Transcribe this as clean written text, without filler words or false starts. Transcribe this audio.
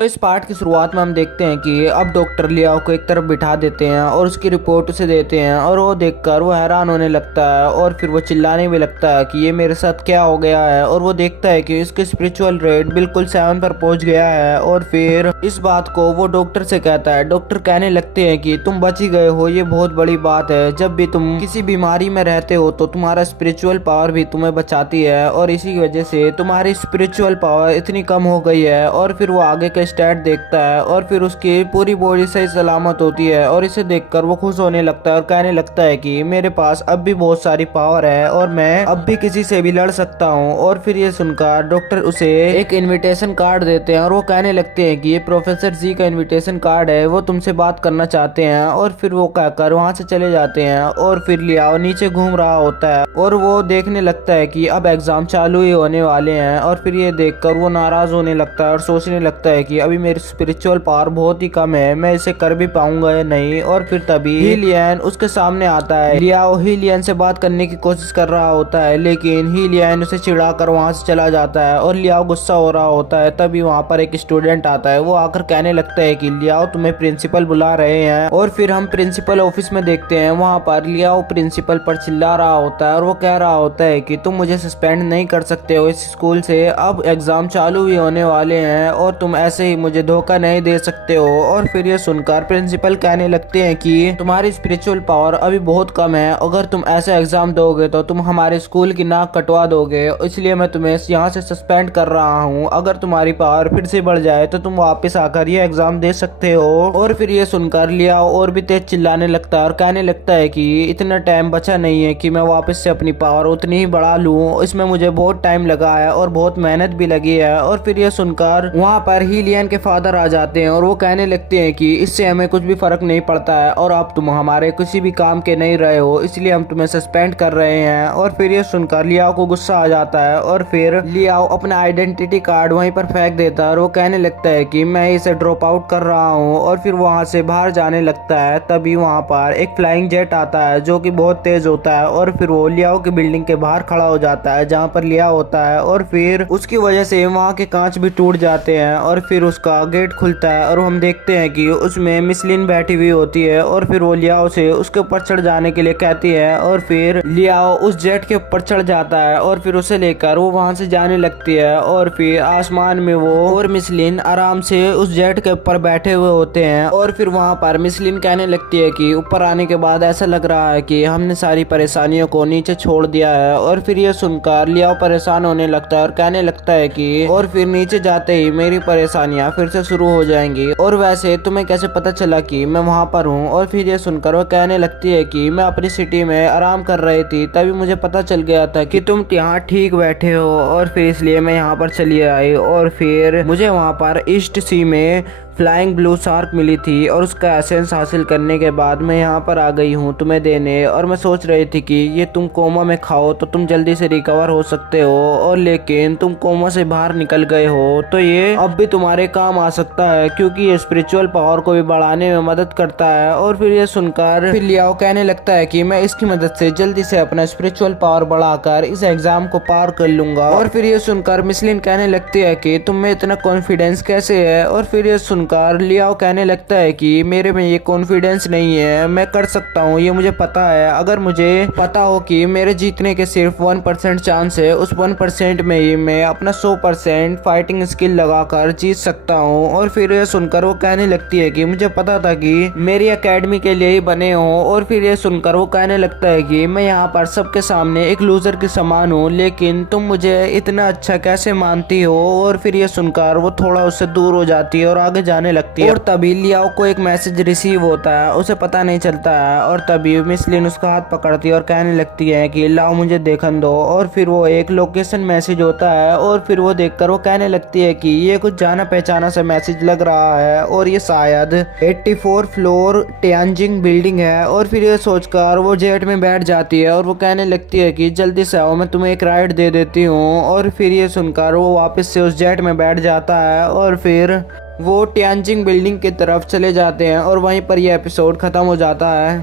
तो इस पार्ट की शुरुआत में हम देखते हैं कि अब डॉक्टर लियाओ को एक तरफ बिठा देते हैं और उसकी रिपोर्ट उसे देते हैं और वो देखकर वो हैरान होने लगता है और फिर वो चिल्लाने भी लगता है कि ये मेरे साथ क्या हो गया है। और वो देखता है कि इसकी स्पिरिचुअल रेट बिल्कुल 7 पर पहुंच गया है और फिर इस बात को वो डॉक्टर से कहता है। डॉक्टर कहने लगते हैं कि तुम बच ही गए हो, ये बहुत बड़ी बात है। जब भी तुम किसी बीमारी में रहते हो तो तुम्हारा स्पिरिचुअल पावर भी तुम्हें बचाती है और इसी की वजह से तुम्हारी स्पिरिचुअल पावर इतनी कम हो गई है। और फिर वो आगे के स्टैट देखता है और फिर उसकी पूरी बॉडी सही सलामत होती है और इसे देखकर वो खुश होने लगता है और कहने लगता है कि मेरे पास अब भी बहुत सारी पावर है और मैं अब भी किसी से भी लड़ सकता हूँ। और फिर ये सुनकर डॉक्टर उसे एक इनविटेशन कार्ड देते हैं और वो कहने लगते हैं कि ये प्रोफेसर जी का इनविटेशन कार्ड है, वो तुमसे बात करना चाहते हैं। और फिर वो कहकर वहाँ से चले जाते हैं और फिर लियाओ नीचे घूम रहा होता है और वो देखने लगता है कि अब एग्जाम चालू ही होने वाले हैं। और फिर ये देखकर वो नाराज होने लगता है और सोचने लगता है कि अभी मेरी स्पिरिचुअल पावर बहुत ही कम है, मैं इसे कर भी पाऊंगा या नहीं। और फिर तभी हीलियन उसके सामने आता है। लियाओ हीलियन से बात करने की कोशिश कर रहा होता है लेकिन हीलियन उसे चिढ़ाकर वहां से चला जाता है और लियाओ गुस्सा हो रहा होता है। तभी वहां पर एक स्टूडेंट आता है, वो आकर कहने लगता है कि लियाओ तुम्हें प्रिंसिपल बुला रहे हैं। और फिर हम प्रिंसिपल ऑफिस में देखते हैं, वहां पर लियाओ प्रिंसिपल पर चिल्ला रहा होता है और वो कह रहा होता है कि तुम मुझे सस्पेंड नहीं कर सकते हो इस स्कूल से, अब एग्जाम चालू भी होने वाले हैं और तुम ऐसे ही मुझे धोखा नहीं दे सकते हो। और फिर ये सुनकर प्रिंसिपल कहने लगते हैं कि तुम्हारी स्पिरिचुअल पावर अभी बहुत कम है, अगर तुम ऐसा एग्जाम दोगे तो तुम हमारे स्कूल की नाक कटवा दोगे, इसलिए मैं तुम्हें यहाँ से सस्पेंड कर रहा हूँ। अगर तुम्हारी पावर फिर से बढ़ जाए तो तुम वापस आकर ये एग्जाम दे सकते हो। और फिर ये सुनकर लियाओ और भी तेज चिल्लाने लगता है और कहने लगता है कि इतना टाइम बचा नहीं है कि मैं वापस से अपनी पावर उतनी ही बढ़ा लूँ, इसमें मुझे बहुत टाइम लगा है और बहुत मेहनत भी लगी है। और फिर ये सुनकर वहाँ पर हीलियन के फादर आ जाते हैं और वो कहने लगते हैं कि इससे हमें कुछ भी फर्क नहीं पड़ता है और अब तुम हमारे किसी भी काम के नहीं रहे हो, इसलिए हम तुम्हें सस्पेंड कर रहे हैं। और फिर ये सुनकर लियाओ को गुस्सा आ जाता है और फिर लियाओ अपना आइडेंटिटी कार्ड वहीं पर फेंक देता है और वो कहने लगता है कि मैं इसे ड्रॉप आउट कर रहा हूँ। और फिर वहां से बाहर जाने लगता है। तभी वहां पर एक फ्लाइंग जेट आता है जो कि बहुत तेज होता है और फिर वो लियाओ की बिल्डिंग के बाहर खड़ा हो जाता है जहाँ पर लियाओ होता है। और फिर उसकी वजह से वहां के कांच भी टूट जाते हैं और फिर उसका गेट खुलता है और हम देखते हैं कि उसमें मिसलिन बैठी हुई होती है और फिर वो लियाओ से उसके ऊपर चढ़ जाने के लिए कहती है और फिर लियाओ उस जेट के ऊपर चढ़ जाता है और फिर उसे लेकर वो वहां से जाने लगती है। और फिर आसमान में वो और मिसलिन आराम से उस जेट के ऊपर बैठे हुए होते हैं। और फिर वहां पर मिसलिन कहने लगती है कि ऊपर आने के बाद ऐसा लग रहा है कि हमने सारी परेशानियों को नीचे छोड़ दिया है। और फिर ये सुनकर लियाओ परेशान होने लगता है और कहने लगता है कि और फिर नीचे जाते ही मेरी परेशानियां फिर से शुरू हो जाएंगी, और वैसे तुम्हें कैसे पता चला कि मैं वहां पर हूँ। और फिर ये सुनकर वो कहने लगती है कि मैं अपनी सिटी में आराम कर रही थी, तभी मुझे पता चल गया था कि तुम यहाँ ठीक बैठे हो और फिर इसलिए मैं यहाँ पर चली आई। और फिर मुझे वहाँ पर ईस्ट सी में फ्लाइंग ब्लू शार्क मिली थी और उसका एसेंस हासिल करने के बाद मैं यहाँ पर आ गई हूँ तुम्हें देने। और मैं सोच रही थी कि ये तुम कोमा में खाओ तो तुम जल्दी से रिकवर हो सकते हो, और लेकिन तुम कोमा से बाहर निकल गए हो तो ये अब भी तुम्हारे काम आ सकता है क्योंकि ये स्पिरिचुअल पावर को भी बढ़ाने में मदद करता है। और फिर ये सुनकर फिर लियाओ कहने लगता है कि मैं इसकी मदद से जल्दी से अपना स्पिरिचुअल पावर बढ़ाकर इस एग्जाम को पार कर लूंगा। और फिर ये सुनकर मिसलिन कहने लगती है कि तुम में इतना कॉन्फिडेंस कैसे है। और फिर ये लियाओ कहने लगता है कि मेरे में ये कॉन्फिडेंस नहीं है, मैं कर सकता हूँ, ये मुझे पता है। अगर मुझे पता हो कि मेरे जीतने के सिर्फ 1% चांस है, उस 1% में ही मैं अपना 100% फाइटिंग स्किल लगाकर जीत सकता हूँ। और फिर ये सुनकर वो कहने लगती है कि मुझे पता था कि मेरी एकेडमी के लिए ही बने हो। और फिर ये सुनकर वो कहने लगता है कि मैं यहाँ पर सबके सामने एक लूजर के समान हूँ, लेकिन तुम मुझे इतना अच्छा कैसे मानती हो। और फिर ये सुनकर वो थोड़ा उससे दूर हो जाती है और आगे जाने लगती है। और तभी लियाओ को एक मैसेज रिसीव होता है, उसे पता नहीं चलता है। और तभी मिसलिन उसका हाथ पकड़ती है और कहने लगती है कि लाओ मुझे देखने दो। और फिर वो एक लोकेशन मैसेज होता है और फिर वो देखकर वो कहने लगती है कि ये कुछ जाना पहचाना सा मैसेज लग रहा है और ये शायद 84 फ्लोर टियानजिंग बिल्डिंग है। और फिर ये सोचकर वो जेट में बैठ जाती है और वो कहने लगती है कि जल्दी से आओ, मैं तुम्हें एक राइड दे देती हूँ। और फिर ये सुनकर वो वापस से उस जेट में बैठ जाता है और फिर वो टियानजिंग बिल्डिंग की तरफ चले जाते हैं और वहीं पर यह एपिसोड खत्म हो जाता है।